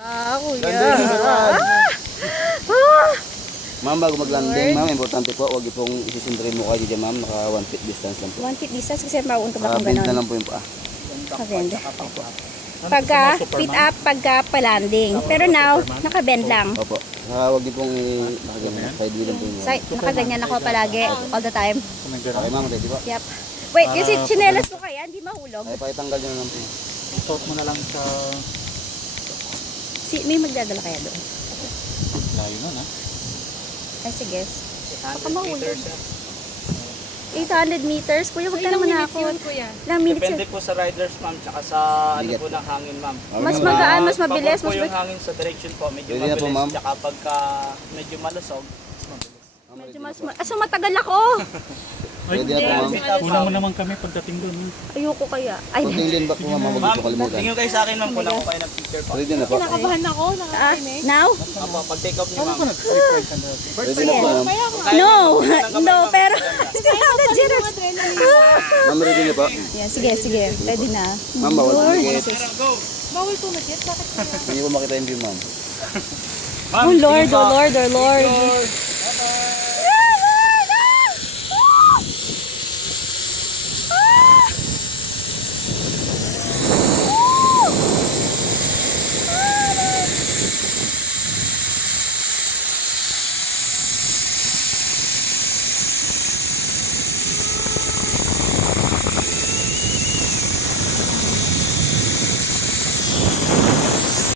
Kuya. Ma'am, bago mag-landing, ma'am, importante po, huwag itong isisindirin mo kayo dyan, ma'am. Naka 1 feet distance lang po. 1 feet distance kasi mauuntog akong Bend na ganon. lang po yung paa. Nakabend. Pagka feet up, pagka pa-landing. Pero now, nakabend lang. Opo. Huwag itong nakaganyan. Side view lang po yung ma'am. Nakaganyan ako palagi, all the time. Okay, ma'am, ready po? Yep. Wait, kasi chinelas ko kaya, hindi mahulog. Ay, pakitanggal nyo na lang po. Suot mo na lang sa May magdadala kaya doon? layo nun, ha? Ay, sige. Baka mahulog. 800 meters. Kuya, huwag ka naman ako. Ilang minutes yun? Depende po sa riders, ma'am, tsaka sa ano Bigat. po ng hangin, ma'am. Mas magaan, mas mabilis, Pag po mas yung hangin sa direction po, medyo Pwede na po, mabilis. ma'am. Tsaka pagka medyo malusog, mas mabilis. medyo mas so matagal ako. Ready na po, ma'am. Kulang mo naman kami pagdating doon. Ayoko kaya. Ay, Kunting lean back po, ma'am. Huwag Ma'am, ito kalimutan. tingin kayo sa akin, ma'am, kulang ko kayo ng picture po. Ready na po. Kinakabahan ako, nakakainis. now? Apo, pag take off niyo, ma'am. Ready na po, ma'am. No, no, pero still have the jitters. Ma'am, ready na po. Yan, sige, sige. Pwede na. Ma'am, bawal po magigit. Bawal tumagit, bakit kaya? Hindi po makita yung view, ma'am. Oh Lord, oh Lord, oh Lord.